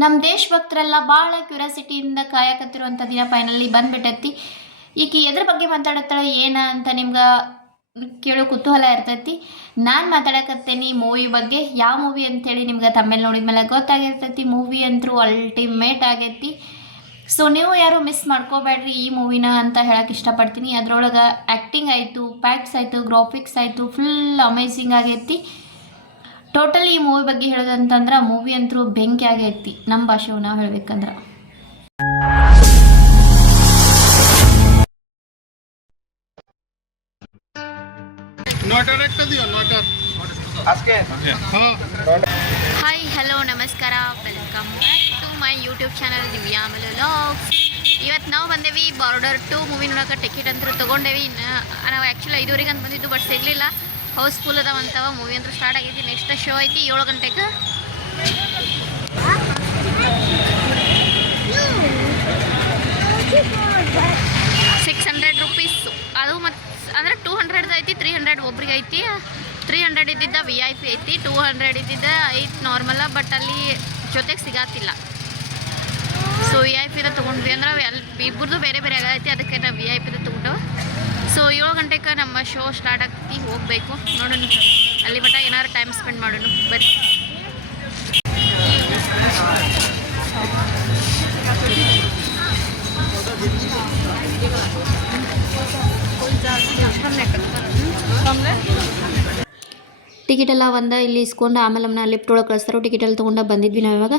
ನಮ್ಮ ದೇಶಭಕ್ತರೆಲ್ಲ ಭಾಳ ಕ್ಯೂರಿಯಾಸಿಟಿಯಿಂದ ಕಾಯಕತ್ತಿರುವಂಥ ದಿನ ಫೈನಲಿ ಬಂದ್ಬಿಟ್ಟೈತಿ. ಈಗ ಎದ್ರ ಬಗ್ಗೆ ಮಾತಾಡತ್ತಾಳೆ ಏನ ಅಂತ ನಿಮ್ಗೆ ಕೇಳೋ ಕುತೂಹಲ ಇರ್ತೈತಿ. ನಾನು ಮಾತಾಡಕತ್ತೇನೆ ಮೂವಿ ಬಗ್ಗೆ. ಯಾವ ಮೂವಿ ಅಂತೇಳಿ ನಿಮ್ಗೆ ತಮ್ಮೇಲೆ ನೋಡಿದ್ಮೇಲೆ ಗೊತ್ತಾಗಿರ್ತೈತಿ. ಮೂವಿ ಅಂತೂ ಅಲ್ಟಿಮೇಟ್ ಆಗೈತಿ. ಸೊ ನೀವು ಯಾರು ಮಿಸ್ ಮಾಡ್ಕೋಬೇಡ್ರಿ ಈ ಮೂವಿನ ಅಂತ ಹೇಳಕ್ಕೆ ಇಷ್ಟಪಡ್ತೀನಿ. ಅದರೊಳಗೆ ಆ್ಯಕ್ಟಿಂಗ್ ಆಯಿತು, ಪ್ಯಾಕ್ಟ್ಸ್ ಆಯಿತು, ಗ್ರಾಫಿಕ್ಸ್ ಆಯಿತು, ಫುಲ್ ಅಮೇಝಿಂಗ್ ಆಗೈತಿ. ಟೋಟಲಿ ಈ ಮೂವಿ ಬಗ್ಗೆ ಹೇಳೋದಂತಂದ್ರೆ ಮೂವಿ ಅಂತೂ ಬೆಂಕಿ ಆಗೈತಿ ನಮ್ಮ ಭಾಷೆವು ನಾವು ಹೇಳ್ಬೇಕಂದ್ರೆ. ಹಾಯ್ ಹಲೋ ನಮಸ್ಕಾರ, welcome back to my YouTube channel Divya ಆಮೇಲೆ ವ್ಲಾಗ್ಸ್. ಇವತ್ತು ನಾವು ಬಂದೇವಿ ಬಾರ್ಡರ್ 2 ಮೂವಿ ನೋಡೋಕೆ. ಟಿಕೆಟ್ ಅಂತೂ ತೊಗೊಂಡೇವಿ. ನಾವು ಆ್ಯಕ್ಚುಲಿ 5:30 ಅಂತ ಬಂದಿದ್ದು, ಬಟ್ ಸಿಗಲಿಲ್ಲ. ಹೌಸ್ಫುಲ್ ಅದಾವಂತವ. ಮೂವಿ ಅಂತೂ ಸ್ಟಾರ್ಟ್ ಆಗೈತಿ. ನೆಕ್ಸ್ಟ್ ಶೋ ಐತಿ 7 ಗಂಟೆಗೆ. ₹600 ಅದು. ಮತ್ತು ಅಂದರೆ 200 ಐತಿ, 300 ಒಬ್ರಿಗೆ ಐತಿ. 300 ಇದ್ದಿದ್ದ VIP ಐತಿ, 200 ಇದ್ದಿದ್ದ ಐತಿ ನಾರ್ಮಲ. ಬಟ್ ಅಲ್ಲಿ ಜೊತೆಗೆ ಸಿಗಾತಿಲ್ಲ. ಸೊ VIP ತೊಗೊಂಡ್ವಿ ಅಂದ್ರೆ ಅಲ್ಲಿ ಇಬ್ಬರದು ಬೇರೆ ಬೇರೆ ಆಗೈತಿ. ಅದಕ್ಕೆ ನಾವು VIP ತೊಗೊಂಡು. ಸೊ 7 ಗಂಟೆಗೆ ನಮ್ಮ ಶೋ ಸ್ಟಾರ್ಟ್ ಆಗ್ತಿ. ಹೋಗಬೇಕು ನೋಡೋಣ. ಅಲ್ಲಿ ಮಟ್ಟ ಏನಾದ್ರು ಟೈಮ್ ಸ್ಪೆಂಡ್ ಮಾಡೋಣ ಬರ್ರಿ. ಟಿಕೆಟ್ ಎಲ್ಲ ಇಲ್ಲಿ ಇಸ್ಕೊಂಡು ಆಮೇಲೆ ನಮ್ಮನ್ನ ಲಿಫ್ಟ್ ಒಳಗೆ ಕಳಿಸ್ತಾರೆ. ಟಿಕೆಟ್ ಎಲ್ಲ ತೊಗೊಂಡು ಬಂದಿದ್ವಿ ನಾವು. ಇವಾಗ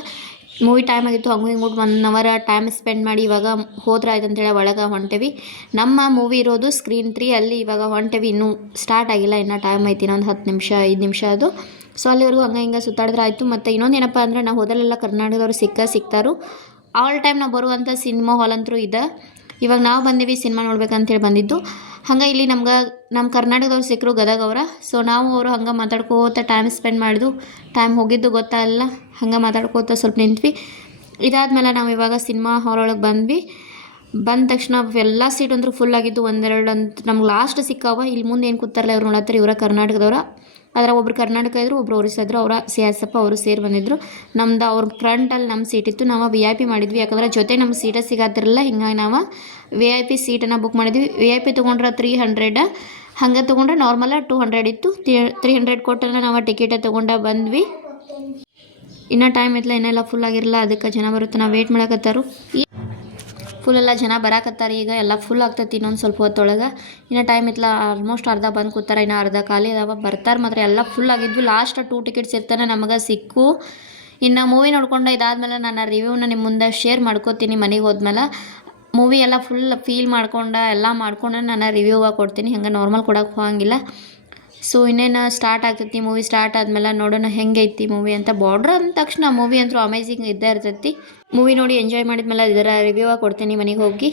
ಮೂವಿ ಟೈಮ್ ಆಗಿತ್ತು. ಹಂಗೂ ಹಿಂಗೆ 1 ಅವರ್ ಟೈಮ್ ಸ್ಪೆಂಡ್ ಮಾಡಿ ಇವಾಗ ಹೋದ್ರೆ ಆಯ್ತು ಅಂತೇಳಿ ಒಳಗೆ ಹೊಂಟೇವಿ. ನಮ್ಮ ಮೂವಿ ಇರೋದು ಸ್ಕ್ರೀನ್ 3 ಅಲ್ಲಿ. ಇವಾಗ ಹೊಂಟೇವಿ. ಇನ್ನೂ ಸ್ಟಾರ್ಟ್ ಆಗಿಲ್ಲ, ಇನ್ನೂ ಟೈಮ್ ಐತಿ. ಇನ್ನೊಂದು 10 ನಿಮಿಷ 5 ನಿಮಿಷ ಅದು. ಸೊ ಅಲ್ಲಿವರೆಗೂ ಹಂಗೆ ಹಿಂಗೆ ಸುತ್ತಾಡಿದ್ರೆ ಆಯಿತು. ಮತ್ತು ಇನ್ನೊಂದು ಏನಪ್ಪ ಅಂದರೆ ನಾವು ಹೋದಲ್ಲೆಲ್ಲ ಕರ್ನಾಟಕದವ್ರು ಸಿಗ್ತಾರು. ಆಲ್ ಟೈಮ್ ನಾವು ಬರುವಂಥ ಸಿನಿಮಾ ಹಾಲ್ ಅಂತೂ ಇದೆ. ಇವಾಗ ನಾವು ಬಂದೀವಿ ಸಿನಿಮಾ ನೋಡ್ಬೇಕಂತೇಳಿ ಬಂದಿದ್ದು. ಹಂಗೆ ಇಲ್ಲಿ ನಮ್ಮ ಕರ್ನಾಟಕದವ್ರು ಸಿಕ್ಕರು, ಗದಗ ಅವರ. ಸೊ ನಾವು ಅವರು ಹಂಗೆ ಮಾತಾಡ್ಕೋತ ಟೈಮ್ ಸ್ಪೆಂಡ್ ಮಾಡಿದ್ವು. ಟೈಮ್ ಹೋಗಿದ್ದು ಗೊತ್ತಾಗಲ್ಲ. ಹಂಗೆ ಮಾತಾಡ್ಕೋತ ಸ್ವಲ್ಪ ನಿಂತ್ವಿ. ಇದಾದಮೇಲೆ ನಾವು ಇವಾಗ ಸಿನಿಮಾ ಹಾಲ್ ಒಳಗೆ ಬಂದ್ವಿ. ಬಂದ ತಕ್ಷಣ ಎಲ್ಲ ಸೀಟ್ ಅಂದ್ರೂ ಫುಲ್ ಆಗಿದ್ದು. 1-2 ಅಂತ ನಮ್ಗೆ ಲಾಸ್ಟ್ ಸಿಕ್ಕಾವ. ಇಲ್ಲಿ ಮುಂದೆ ಏನು ಕೂತಾರಲ್ಲ ಇವ್ರು ನೋಡತ್ತಾರೆ, ಇವರ ಕರ್ನಾಟಕದವ್ರ. ಅದರ ಒಬ್ರು ಕರ್ನಾಟಕ ಇದ್ರು, ಒಬ್ರು ಒರಿಸ್ಸಾ ಇದ್ರು. ಅವರ ಸಿಯಾಸಪ್ಪ ಅವರು ಸೇರಿ ಬಂದಿದ್ರು. ನಮ್ದು ಅವ್ರ ಫ್ರಂಟಲ್ಲಿ ನಮ್ಮ ಸೀಟ್ ಇತ್ತು. ನಾವು VIP ಮಾಡಿದ್ವಿ. ಯಾಕಂದ್ರೆ ಜೊತೆ ನಮ್ಮ ಸೀಟ ಸಿಗತ್ತಿರಲಿಲ್ಲ. ಹಿಂಗಾಗಿ ನಾವು VIP ಸೀಟನ್ನು ಬುಕ್ ಮಾಡಿದ್ವಿ. VIP ತೊಗೊಂಡ್ರೆ 300, ಹಂಗೆ ತೊಗೊಂಡ್ರೆ ನಾರ್ಮಲ 200 ಇತ್ತು. 300 ಕೊಟ್ಟರೆ ನಾವು ಟಿಕೆಟ್ ತೊಗೊಂಡು ಬಂದ್ವಿ. ಇನ್ನೂ ಟೈಮ್ ಇತ್ತಲ್ಲ, ಇನ್ನೆಲ್ಲ ಫುಲ್ ಆಗಿರಲ್ಲ. ಅದಕ್ಕೆ ಜನ ಬರುತ್ತೆ, ನಾವು ವೇಟ್ ಮಾಡಕತ್ತಾರು. ಫುಲ್ಲೆಲ್ಲ ಜನ ಬರಾಕತ್ತಾರೆ. ಈಗ ಎಲ್ಲ ಫುಲ್ ಆಗ್ತೈತಿ ಇನ್ನೊಂದು ಸ್ವಲ್ಪ ಹೊತ್ತೊಳಗೆ. ಇನ್ನು ಟೈಮ್ ಇತ್ತಲ್ಲ, ಆಲ್ಮೋಸ್ಟ್ ಅರ್ಧ ಬಂದು ಕೂತಾರೆ. ಇನ್ನು ಅರ್ಧ ಖಾಲಿ ಅದಾವ. ಬರ್ತಾರೆ ಮಾತ್ರ. ಎಲ್ಲ ಫುಲ್ ಆಗಿದ್ವಿ. ಲಾಸ್ಟ್ 2 ಟಿಕೆಟ್ಸ್ ಇರ್ತಾನೆ ನಮಗೆ ಸಿಕ್ಕು. ಇನ್ನು ಮೂವಿ ನೋಡ್ಕೊಂಡು ಇದಾದ್ಮೇಲೆ ನಾನು ರಿವ್ಯೂನ ನಿಮ್ಮ ಮುಂದೆ ಶೇರ್ ಮಾಡ್ಕೋತೀನಿ. ಮನೆಗೆ ಹೋದ್ಮೇಲೆ ಮೂವಿ ಎಲ್ಲ ಫುಲ್ ಫೀಲ್ ಮಾಡ್ಕೊಂಡು ಎಲ್ಲ ಮಾಡ್ಕೊಂಡು ನಾನು ರಿವ್ಯೂವ ಕೊಡ್ತೀನಿ. ಹಂಗೆ ನಾರ್ಮಲ್ ಕೊಡೋಕೆ ಹೋಗಂಗಿಲ್ಲ. ಸೊ ಇನ್ನೇನು ಸ್ಟಾರ್ಟ್ ಆಗ್ತೈತಿ. ಮೂವಿ ಸ್ಟಾರ್ಟ್ ಆದಮೇಲೆ ನೋಡೋಣ ಹೆಂಗೈತಿ ಮೂವಿ ಅಂತ. ಬಾರ್ಡ್ರ್ ಅಂದ ತಕ್ಷಣ ಮೂವಿ ಅಂತೂ ಅಮೇಝಿಂಗ್ ಇದ್ದೇ ಇರ್ತೈತಿ. ಮೂವಿ ನೋಡಿ ಎಂಜಾಯ್ ಮಾಡಿದ್ಮೇಲೆ ಇದರ ರಿವ್ಯೂವ ಕೊಡ್ತೀನಿ ಮನೆಗೆ ಹೋಗಿ.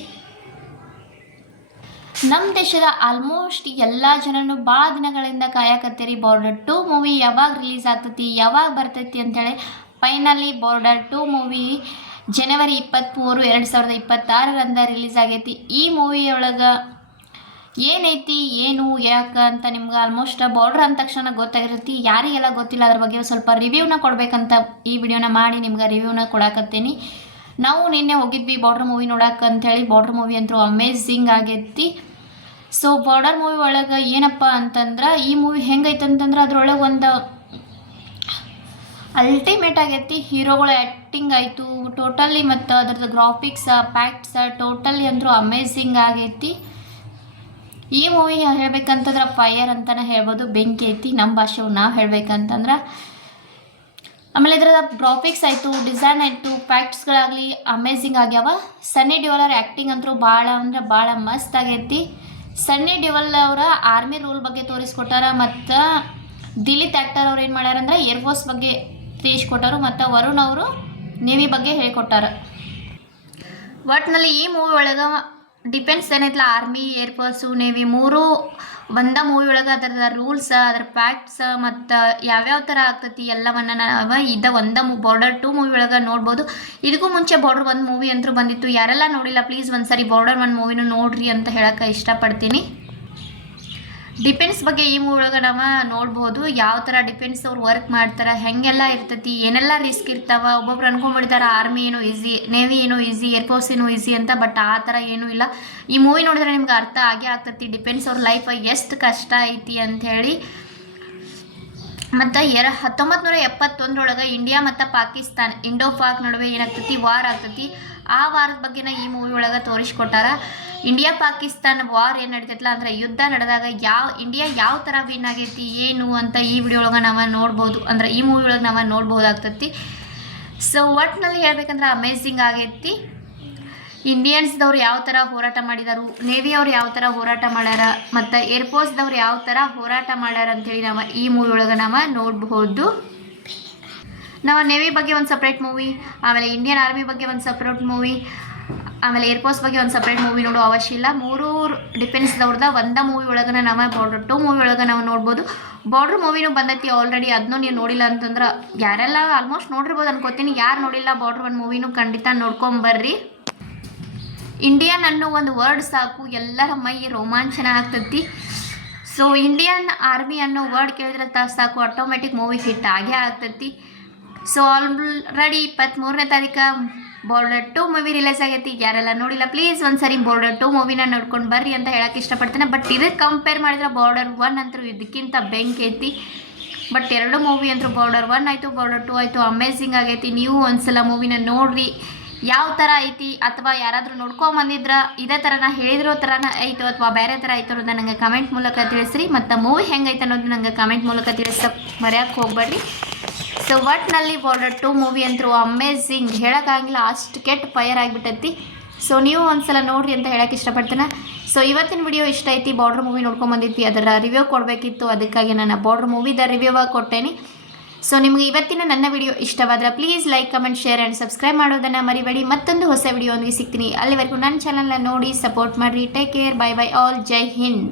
ನಮ್ಮ ದೇಶದ ಆಲ್ಮೋಸ್ಟ್ ಎಲ್ಲ ಜನನು ಭಾಳ ದಿನಗಳಿಂದ ಕಾಯಕತ್ತೀರಿ ಬಾರ್ಡರ್ 2 ಮೂವಿ ಯಾವಾಗ ರಿಲೀಸ್ ಆಗ್ತೈತಿ, ಯಾವಾಗ ಬರ್ತೈತಿ ಅಂತೇಳಿ. ಫೈನಲಿ ಬಾರ್ಡರ್ 2 ಮೂವಿ ಜನವರಿ 23, 2026 ರಿಲೀಸ್ ಆಗೈತಿ. ಈ ಮೂವಿಯೊಳಗೆ ಏನೈತಿ ಏನು ಯಾಕೆ ಅಂತ ನಿಮ್ಗೆ ಆಲ್ಮೋಸ್ಟ್ ಬಾರ್ಡ್ರ್ ಅಂದ ತಕ್ಷಣ ಗೊತ್ತಾಗಿರುತ್ತೆ. ಯಾರಿಗೆಲ್ಲ ಗೊತ್ತಿಲ್ಲ ಅದ್ರ ಬಗ್ಗೆ ಸ್ವಲ್ಪ ರಿವ್ಯೂನ ಕೊಡಬೇಕಂತ ಈ ವಿಡಿಯೋನ ಮಾಡಿ ನಿಮ್ಗೆ ರಿವ್ಯೂನ ಕೊಡಾಕತ್ತೀನಿ. ನಾವು ನಿನ್ನೆ ಹೋಗಿದ್ವಿ ಬಾರ್ಡ್ರ್ ಮೂವಿ ನೋಡೋಕೆ ಅಂಥೇಳಿ. ಬಾರ್ಡ್ರ್ ಮೂವಿ ಅಂತೂ ಅಮೇಝಿಂಗ್ ಆಗೈತಿ. ಸೊ ಬಾರ್ಡರ್ ಮೂವಿ ಒಳಗೆ ಏನಪ್ಪ ಅಂತಂದ್ರೆ, ಈ ಮೂವಿ ಹೆಂಗೈತೆ ಅಂತಂದ್ರೆ ಅದ್ರೊಳಗೆ ಒಂದು ಅಲ್ಟಿಮೇಟ್ ಆಗೈತಿ. ಹೀರೋಗಳ ಆ್ಯಕ್ಟಿಂಗ್ ಆಯಿತು ಟೋಟಲಿ, ಮತ್ತು ಅದ್ರದ್ದು ಗ್ರಾಫಿಕ್ಸ್ ಪ್ಯಾಕ್ಟ್ಸ್ ಟೋಟಲಿ ಅಂದರೂ ಅಮೇಝಿಂಗ್ ಆಗೈತಿ. ಈ ಮೂವಿ ಹೇಳ್ಬೇಕಂತಂದ್ರೆ ಫೈರ್ ಅಂತಲೇ ಹೇಳ್ಬೋದು. ಬೆಂಕಿ ಐತಿ ನಮ್ಮ ಭಾಷೆವು ನಾವು ಹೇಳ್ಬೇಕಂತಂದ್ರೆ. ಆಮೇಲೆ ಇದರ ಗ್ರಾಫಿಕ್ಸ್ ಆಯಿತು, ಡಿಸೈನ್ ಆಯಿತು, ಪ್ಯಾಕ್ಟ್ಸ್ಗಳಾಗಲಿ ಅಮೇಝಿಂಗ್ ಆಗ್ಯಾವ. ಸನ್ನಿ ಡಿಯೋಲ್ ಆ್ಯಕ್ಟಿಂಗ್ ಅಂತೂ ಭಾಳ ಅಂದ್ರೆ ಭಾಳ ಮಸ್ತ್ ಆಗೈತಿ. ಸನ್ನಿ ಡಿಯೋಲ್ ಅವರ ಆರ್ಮಿ ರೂಲ್ ಬಗ್ಗೆ ತೋರಿಸ್ಕೊಟ್ಟಾರ. ಮತ್ತು ದಿಲೀಪ್ ಆ್ಯಕ್ಟರ್ ಅವ್ರು ಏನು ಮಾಡ್ಯಾರಂದ್ರೆ ಏರ್ಫೋರ್ಸ್ ಬಗ್ಗೆ ತಿಳಿಸ್ಕೊಟ್ಟಾರು. ಮತ್ತು ವರುಣ್ ಅವರು ನೇವಿ ಬಗ್ಗೆ ಹೇಳ್ಕೊಟ್ಟಾರ. ಒಟ್ಟಿನಲ್ಲಿ ಈ ಮೂವಿ ಒಳಗೆ ಡಿಫೆನ್ಸ್ ಏನೈತಲ್ಲ, ಆರ್ಮಿ, ಏರ್ಫೋರ್ಸು, ನೇವಿ ಮೂರು ಒಂದ ಮೂವಿ ಒಳಗೆ ಅದರ ರೂಲ್ಸ್, ಅದರ ಫ್ಯಾಕ್ಟ್ಸ್ ಮತ್ತು ಯಾವ್ಯಾವ ಥರ ಆಗ್ತೈತಿ ಎಲ್ಲವನ್ನ ನಾವು ಬಾರ್ಡರ್ 2 ಮೂವಿ ಒಳಗೆ ನೋಡ್ಬೋದು. ಇದಕ್ಕೂ ಮುಂಚೆ ಬಾರ್ಡರ್ 1 ಮೂವಿ ಅಂತೂ ಬಂದಿತ್ತು. ಯಾರೆಲ್ಲ ನೋಡಿಲ್ಲ ಪ್ಲೀಸ್ ಒಂದ್ಸರಿ ಬಾರ್ಡರ್ 1 ಮೂವಿನೂ ನೋಡ್ರಿ ಅಂತ ಹೇಳೋಕ್ಕೆ ಇಷ್ಟಪಡ್ತೀನಿ. ಡಿಫೆನ್ಸ್ ಬಗ್ಗೆ ಈ ಮೂವಿ ಒಳಗೆ ನಾವು ನೋಡ್ಬೋದು ಯಾವ ಥರ ಡಿಫೆನ್ಸ್ ಅವ್ರು ವರ್ಕ್ ಮಾಡ್ತಾರೆ, ಹೆಂಗೆಲ್ಲ ಇರ್ತೈತಿ, ಏನೆಲ್ಲ ರಿಸ್ಕ್ ಇರ್ತಾವ. ಒಬ್ಬೊಬ್ರು ಅನ್ಕೊಂಡ್ಬಿಡ್ತಾರೆ ಆರ್ಮಿ ಏನೋ ಈಸಿ, ನೇವಿ ಏನೋ ಈಸಿ, ಏರ್ಫೋರ್ಸ್ ಏನೋ ಈಸಿ ಅಂತ. ಬಟ್ ಆ ಥರ ಏನೂ ಇಲ್ಲ. ಈ ಮೂವಿ ನೋಡಿದ್ರೆ ನಿಮ್ಗೆ ಅರ್ಥ ಆಗೇ ಆಗ್ತೈತಿ ಡಿಫೆನ್ಸ್ ಅವ್ರ ಲೈಫ್ ಎಷ್ಟು ಕಷ್ಟ ಐತಿ ಅಂಥೇಳಿ. ಮತ್ತು 1971 ಇಂಡಿಯಾ ಮತ್ತು ಪಾಕಿಸ್ತಾನ ಇಂಡೋ ಪಾಕ್ ನಡುವೆ ಏನಾಗ್ತೈತಿ ವಾರ್ ಆಗ್ತೈತಿ. ಆ ವಾರದ ಬಗ್ಗೆನ ಈ ಮೂವಿ ಒಳಗೆ ತೋರಿಸ್ಕೊಟ್ಟಾರ. ಇಂಡಿಯಾ ಪಾಕಿಸ್ತಾನ ವಾರ್ ಏನು ನಡೀತೈತಲ್ಲ ಅಂದರೆ ಯುದ್ಧ ನಡೆದಾಗ ಇಂಡಿಯಾ ಯಾವ ಥರ ವಿನ್ ಆಗೈತಿ ಏನು ಅಂತ ಈ ವಿಡಿಯೋ ಒಳಗೆ ನಾವು ನೋಡ್ಬೋದು, ಅಂದರೆ ಈ ಮೂವಿ ಒಳಗೆ ನಾವು ನೋಡ್ಬೋದಾಗ್ತೈತಿ. ಸೊ ಒಟ್ಟಿನಲ್ಲಿ ಹೇಳ್ಬೇಕಂದ್ರೆ ಅಮೇಝಿಂಗ್ ಆಗೈತಿ. ಇಂಡಿಯನ್ಸ್ದವ್ರು ಯಾವ ಥರ ಹೋರಾಟ ಮಾಡಿದಾರು, ನೇವಿಯವ್ರು ಯಾವ ಥರ ಹೋರಾಟ ಮಾಡ್ಯಾರ, ಮತ್ತು ಏರ್ಫೋರ್ಸ್ದವ್ರು ಯಾವ ಥರ ಹೋರಾಟ ಮಾಡ್ಯಾರ ಅಂಥೇಳಿ ನಾವು ಈ ಮೂವಿ ಒಳಗೆ ನಾವು ನೋಡಬಹುದು. ನಾವು ನೇವಿ ಬಗ್ಗೆ ಒಂದು ಸಪ್ರೇಟ್ ಮೂವಿ, ಆಮೇಲೆ ಇಂಡಿಯನ್ ಆರ್ಮಿ ಬಗ್ಗೆ ಒಂದು ಸಪ್ರೇಟ್ ಮೂವಿ, ಆಮೇಲೆ ಏರ್ಫೋರ್ಸ್ ಬಗ್ಗೆ ಒಂದು ಸಪ್ರೇಟ್ ಮೂವಿ ನೋಡೋ ಅವಶ್ಯ ಇಲ್ಲ. ಮೂರು ಡಿಫೆನ್ಸ್ದವ್ರದ ಒಂದೇ ಮೂವಿ ಒಳಗನ ನಾವು ಬಾರ್ಡರ್ 2 ಮೂವಿ ಒಳಗೆ ನಾವು ನೋಡ್ಬೋದು. ಬಾರ್ಡರ್ ಮೂವಿನೂ ಬಂದೈತಿ ಆಲ್ರೆಡಿ, ಅದನ್ನೂ ನೀವು ನೋಡಿಲ್ಲ ಅಂತಂದ್ರೆ ಯಾರೆಲ್ಲ ಆಲ್ಮೋಸ್ಟ್ ನೋಡಿರ್ಬೋದು ಅನ್ಕೋತೀನಿ. ಯಾರು ನೋಡಿಲ್ಲ ಬಾರ್ಡರ್ 1 ಮೂವಿನೂ ಖಂಡಿತ ನೋಡ್ಕೊಂಬರ್ರಿ. ಇಂಡಿಯನ್ ಅನ್ನೋ ಒಂದು ವರ್ಡ್ ಸಾಕು ಎಲ್ಲರ ಮೈ ರೋಮಾಂಚನ ಆಗ್ತೈತಿ. ಸೊ ಇಂಡಿಯನ್ ಆರ್ಮಿ ಅನ್ನೋ ವರ್ಡ್ ಕೇಳಿದ್ರೆ ಸಾಕು ಆಟೋಮೆಟಿಕ್ ಮೂವಿ ಹಿಟ್ ಆಗೇ ಆಗ್ತೈತಿ. ಸೊ ಆಲ್ರೆಡಿ 23ನೇ ತಾರೀಕು ಬಾರ್ಡರ್ 2 ಮೂವಿ ರಿಲೀಸ್ ಆಗೈತಿ. ಯಾರೆಲ್ಲ ನೋಡಿಲ್ಲ ಪ್ಲೀಸ್ ಒಂದ್ಸರಿ ಬಾರ್ಡರ್ 2 ಮೂವಿನ ನೋಡ್ಕೊಂಡು ಬರ್ರಿ ಅಂತ ಹೇಳಕ್ಕೆ ಇಷ್ಟಪಡ್ತೇನೆ. ಬಟ್ ಇದಕ್ಕೆ ಕಂಪೇರ್ ಮಾಡಿದ್ರೆ ಬಾರ್ಡರ್ 1 ಅಂತೂ ಇದಕ್ಕಿಂತ ಬೆಂಕಿ ಐತಿ. ಬಟ್ 2 ಮೂವಿ ಅಂತೂ ಬಾರ್ಡರ್ 1 ಆಯಿತು ಬಾರ್ಡರ್ 2 ಆಯಿತು ಅಮೇಝಿಂಗ್ ಆಗೈತಿ. ನೀವು ಒಂದ್ಸಲ ಮೂವಿನ ನೋಡ್ರಿ ಯಾವ ಥರ ಐತಿ, ಅಥವಾ ಯಾರಾದರೂ ನೋಡ್ಕೊಂಬಂದಿದ್ರ ಇದೇ ಥರ ನಾ ಹೇಳಿರೋ ಥರನ ಐತೋ ಅಥವಾ ಬೇರೆ ಥರ ಐತೋ ಅನ್ನೋದು ನನಗೆ ಕಮೆಂಟ್ ಮೂಲಕ ತಿಳಿಸ್ರಿ. ಮತ್ತು ಮೂವಿ ಹೆಂಗೈತೆ ಅನ್ನೋದು ನನಗೆ ಕಮೆಂಟ್ ಮೂಲಕ ತಿಳಿಸೋಕೆ ಮರೆಯೋಕ್ಕೆ ಹೋಗ್ಬೇಡ್ರಿ. ಸೊ ಒಟ್ಟಿನಲ್ಲಿ ಬಾರ್ಡರ್ 2 ಮೂವಿ ಅಂತೂ ಅಮೇಝಿಂಗ್, ಹೇಳೋಕ್ಕಾಗಿಲ್ಲ ಅಷ್ಟು ಕೆಟ್ಟ ಫೈರ್ ಆಗಿಬಿಟ್ಟೈತಿ. ಸೊ ನೀವು ಒಂದ್ಸಲ ನೋಡ್ರಿ ಅಂತ ಹೇಳೋಕ್ಕೆ ಇಷ್ಟಪಡ್ತೇನೆ. ಸೊ ಇವತ್ತಿನ ವಿಡಿಯೋ ಇಷ್ಟ ಐತಿ. ಬಾರ್ಡರ್ ಮೂವಿ ನೋಡ್ಕೊಂಬಂದಿದ್ವಿ, ಅದರ ರಿವ್ಯೂ ಕೊಡಬೇಕಿತ್ತು, ಅದಕ್ಕಾಗಿ ನಾನು ಬಾರ್ಡರ್ ಮೂವಿದ ರಿವ್ಯೂ ಕೊಟ್ಟೇನೆ. ಸೊ ನಿಮಗೆ ಇವತ್ತಿನ ನನ್ನ ವಿಡಿಯೋ ಇಷ್ಟವಾದರೆ please like comment share and subscribe ಮಾಡೋದನ್ನು ಮರಿಬೇಡಿ. ಮತ್ತೊಂದು ಹೊಸ ವಿಡಿಯೋ ಒಂದಿಗೆ ಸಿಗ್ತೀನಿ. ಅಲ್ಲಿವರೆಗೂ ನನ್ನ ಚಾನಲ್ನ ನೋಡಿ ಸಪೋರ್ಟ್ ಮಾಡಿರಿ. Take care, bye bye all, ಜೈ ಹಿಂದ್.